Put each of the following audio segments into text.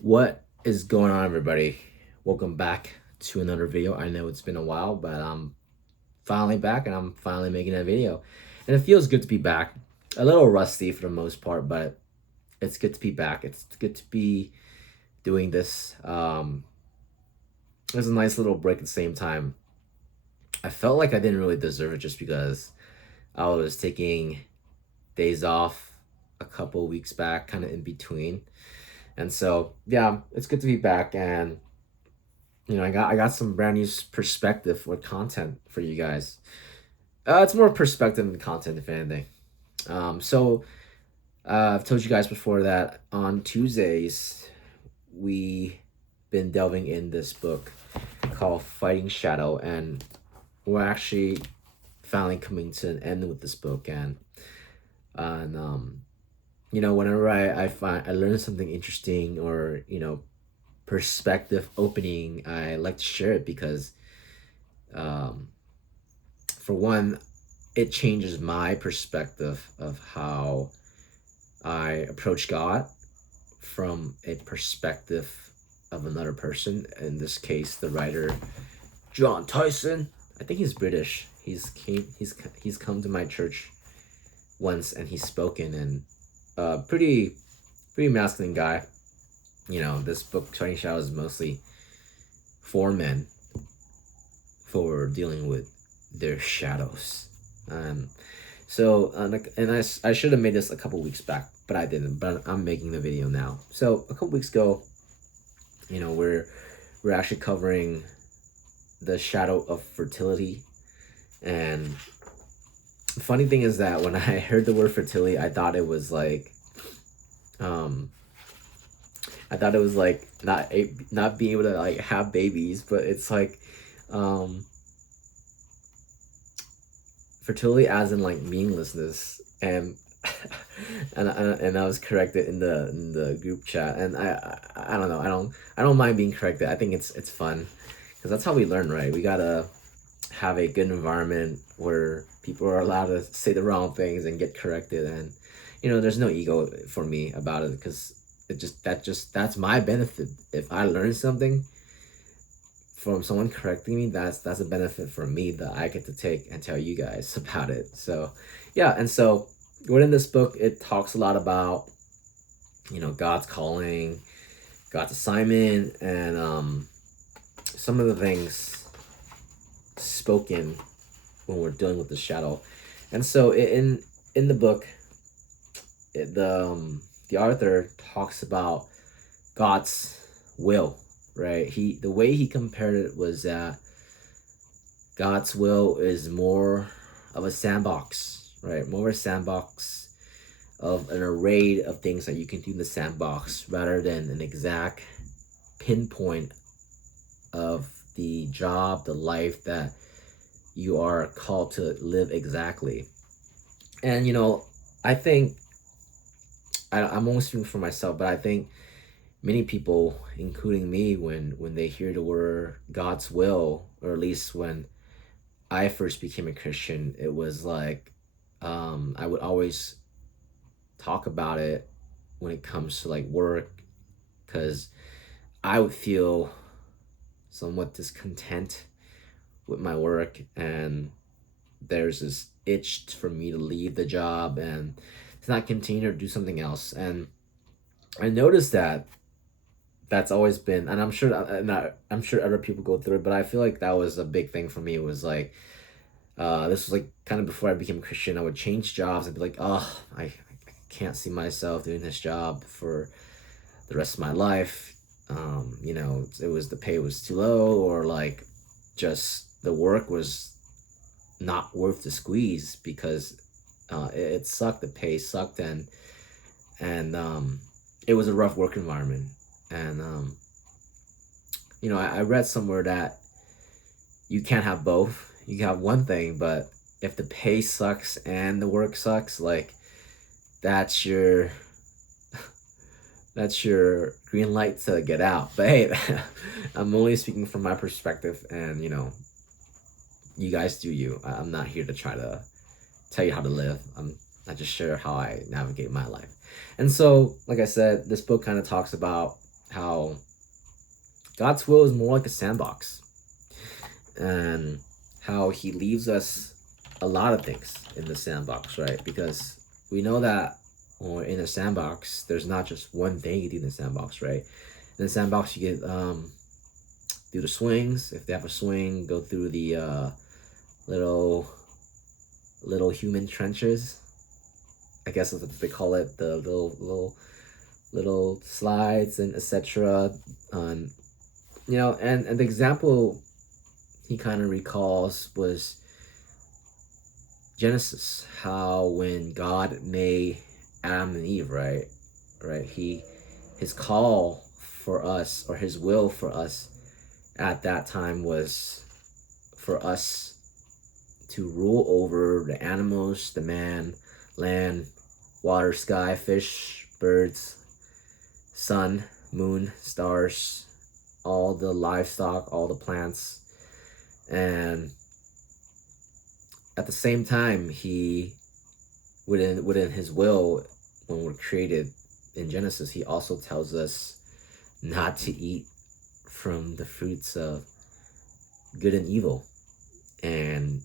What is going on, everybody? Welcome back to another video. I know it's been a while, but I'm finally back and I'm finally making a video. And it feels good to be back. A little rusty for the most part, but it's good to be back. It's good to be doing this. It was a nice little break at the same time. I felt like I didn't really deserve it just because I was taking days off a couple weeks back, kind of in between. And so, yeah, it's good to be back, and I got some brand new perspective with content for you guys. It's more perspective than content, if anything. So I've told you guys before that on Tuesdays we been delving in this book called Fighting Shadow, and we're actually finally coming to an end with this book. And whenever I learn something interesting, or perspective opening, I like to share it because um, for one, it changes my perspective of how I approach God from a perspective of another person. In this case, the writer John Tyson. I think he's British. He's come to my church once, and he's spoken, and pretty masculine guy. This book, Fighting Shadow, is mostly for men for dealing with their shadows. Um, I should have made this a couple weeks back, but I didn't. But I'm making the video now. So a couple weeks ago, we're actually covering the shadow of fertility. And the funny thing is that when I heard the word fertility, um, I thought it was like not being able to like have babies, but it's like um fertility as in like meaninglessness. And and I was corrected in the group chat, and I don't know, I don't mind being corrected. I think it's fun because that's how we learn, right? We gotta have a good environment where people are allowed to say the wrong things and get corrected. And there's no ego for me about it, because that's my benefit. If I learn something from someone correcting me, that's a benefit for me that I get to take and tell you guys about it. So yeah. And so within this book, it talks a lot about God's calling, God's assignment, and some of the things spoken when we're dealing with the shadow. And so in the book, the author talks about God's will, right? The way he compared it was that God's will is more of a sandbox, right? More of a sandbox of an array of things that you can do in the sandbox, rather than an exact pinpoint of the job, the life that you are called to live exactly. And I think I'm only speaking for myself, but I think many people, including me, when they hear the word God's will, or at least when I first became a Christian, it was like I would always talk about it when it comes to like work, because I would feel somewhat discontent with my work, and there's this itch for me to leave the job and to not continue or do something else. And I noticed that that's always been, and I'm sure other people go through it, but I feel like that was a big thing for me. It was like this was like kind of before I became a Christian. I would change jobs and be like, oh, I can't see myself doing this job for the rest of my life. It was, the pay was too low, or like just the work was not worth the squeeze, because it sucked. The pay sucked, and it was a rough work environment. And I read somewhere that you can't have both. You can have one thing, but if the pay sucks and the work sucks, like that's your that's your green light to get out. But hey, I'm only speaking from my perspective, and you guys do you. I'm not here to try to tell you how to live. I just share how I navigate my life. And so, like I said, this book kind of talks about how God's will is more like a sandbox, and how he leaves us a lot of things in the sandbox, right? Because we know that when we're in a sandbox, there's not just one thing you do in the sandbox, right? In the sandbox, you get do the swings. If they have a swing, go through the little human trenches. I guess that's what they call it. The little slides and etc. Um, and the example he kind of recalls was Genesis, how when God made Adam and Eve, right, his call for us, or his will for us at that time, was for us to rule over the animals, the man, land, water, sky, fish, birds, sun, moon, stars, all the livestock, all the plants. And at the same time, he, within his will, when we're created in Genesis, he also tells us not to eat from the fruits of good and evil, and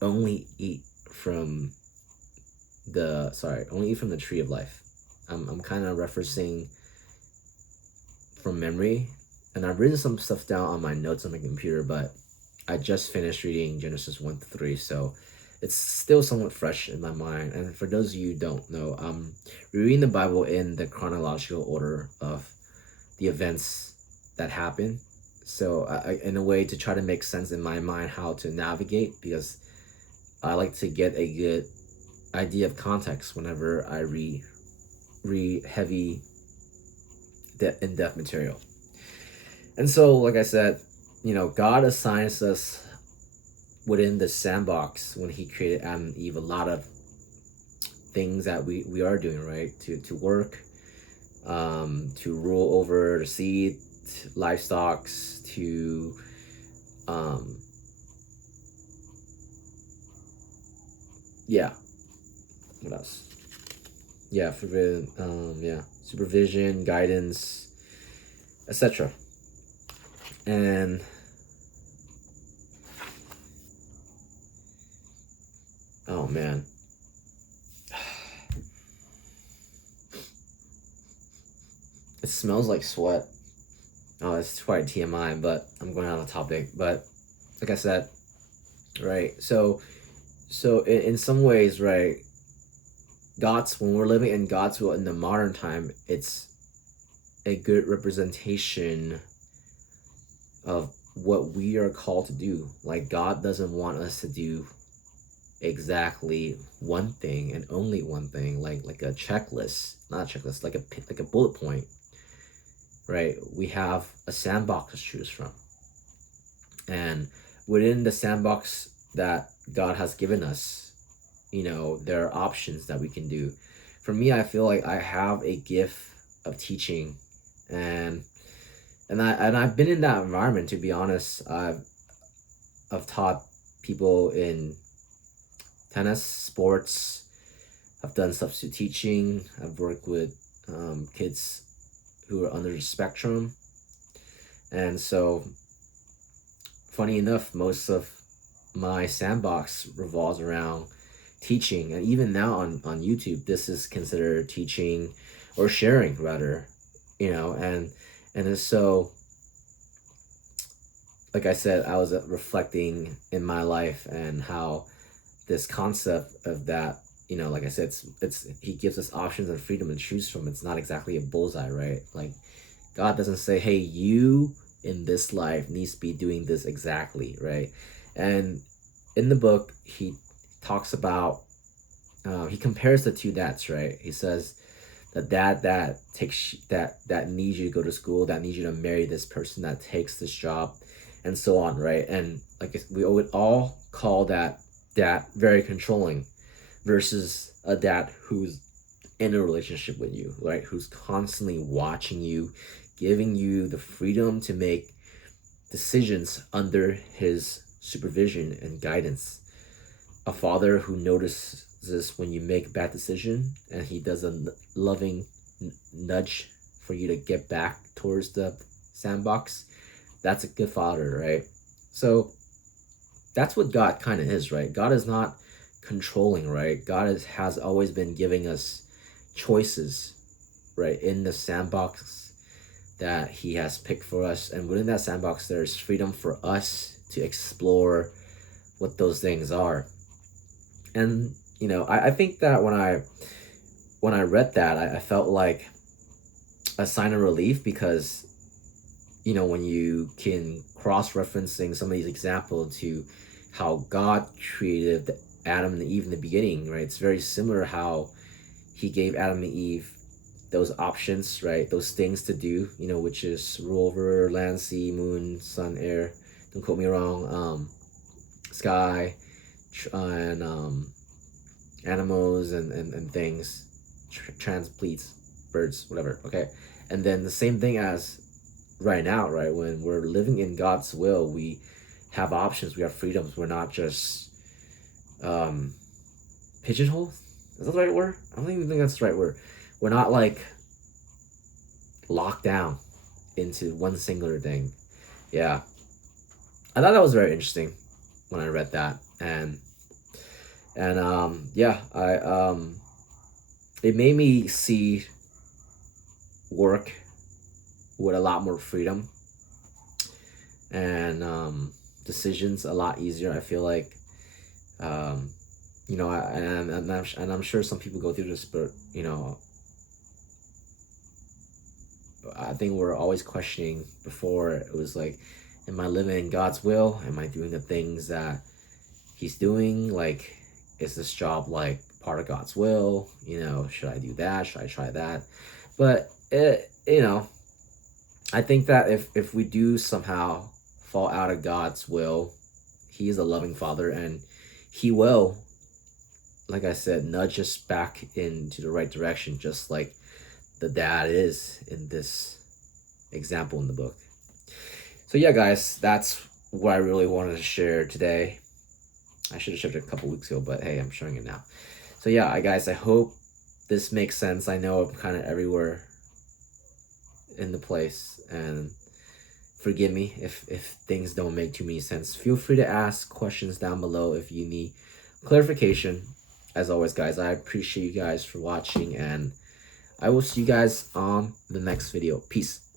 only eat from the tree of life. I'm kind of referencing from memory, and I've written some stuff down on my notes on my computer, but I just finished reading Genesis 1 to 3, so it's still somewhat fresh in my mind. And for those of you who don't know, I'm reading the Bible in the chronological order of the events that happen. So in a way, to try to make sense in my mind how to navigate, because I like to get a good idea of context whenever I read heavy, in-depth material. And so, like I said, God assigns us within the sandbox, when he created Adam and Eve, a lot of things that we are doing, right? To work, to rule over the seed, livestock, to yeah, what else? Yeah, supervision, guidance, etc. And oh man, it smells like sweat. Oh, it's quite TMI, but I'm going on the topic. But like I said, right? So in some ways, right, when we're living in God's will in the modern time, it's a good representation of what we are called to do. Like, God doesn't want us to do exactly one thing and only one thing, like a checklist, not a checklist, like a bullet point, right? We have a sandbox to choose from, and within the sandbox that God has given us, there are options that we can do. For me, I feel like I have a gift of teaching, and I've been in that environment, to be honest. I've taught people in tennis, sports. I've done substitute teaching. I've worked with kids who are under the spectrum. And so, funny enough, most of my sandbox revolves around teaching. And even now on YouTube, this is considered teaching, or sharing rather, and so, like I said, I was reflecting in my life, and how this concept of that, like I said, it's he gives us options and freedom to choose from. It's not exactly a bullseye, right? Like, God doesn't say, hey, you in this life needs to be doing this exactly, right? And in the book, he talks about, he compares the two dads, right? He says, the dad that needs you to go to school, that needs you to marry this person, that takes this job, and so on, right? And like, we would all call that dad very controlling, versus a dad who's in a relationship with you, right? Who's constantly watching you, giving you the freedom to make decisions under his supervision and guidance. A father who notices when you make a bad decision, and he does a loving nudge for you to get back towards the sandbox, that's a good father, right? So that's what God kind of is, right? God is not controlling, right? God has always been giving us choices, right, in the sandbox that he has picked for us. And within that sandbox, there's freedom for us to explore what those things are. And I think that when I read that, I felt like a sign of relief, because when you can cross-referencing some of these examples to how God created Adam and Eve in the beginning, right? It's very similar how he gave Adam and Eve those options, right? Those things to do, which is rule over land, sea, moon, sun, air. Don't quote me wrong. Sky, and animals and things, transplete, birds, whatever. Okay, and then the same thing as right now, right? When we're living in God's will, we have options, we have freedoms. We're not just pigeonholed. Is that the right word? I don't even think that's the right word. We're not like locked down into one singular thing. Yeah, I thought that was very interesting when I read that, and yeah, it made me see work with a lot more freedom, and decisions a lot easier. I feel like, and I'm sure some people go through this, but I think we're always questioning. Before, it was like, am I living in God's will? Am I doing the things that he's doing? Like, is this job like part of God's will? Should I do that? Should I try that? But I think that if we do somehow fall out of God's will, he is a loving father, and he will, like I said, nudge us back into the right direction, just like the dad is in this example in the book. So yeah, guys, that's what I really wanted to share today. I should have shared it a couple weeks ago, but hey, I'm sharing it now. So yeah, guys, I hope this makes sense. I know I'm kind of everywhere in the place, and forgive me if things don't make too many sense. Feel free to ask questions down below if you need clarification. As always, guys, I appreciate you guys for watching, and I will see you guys on the next video. Peace.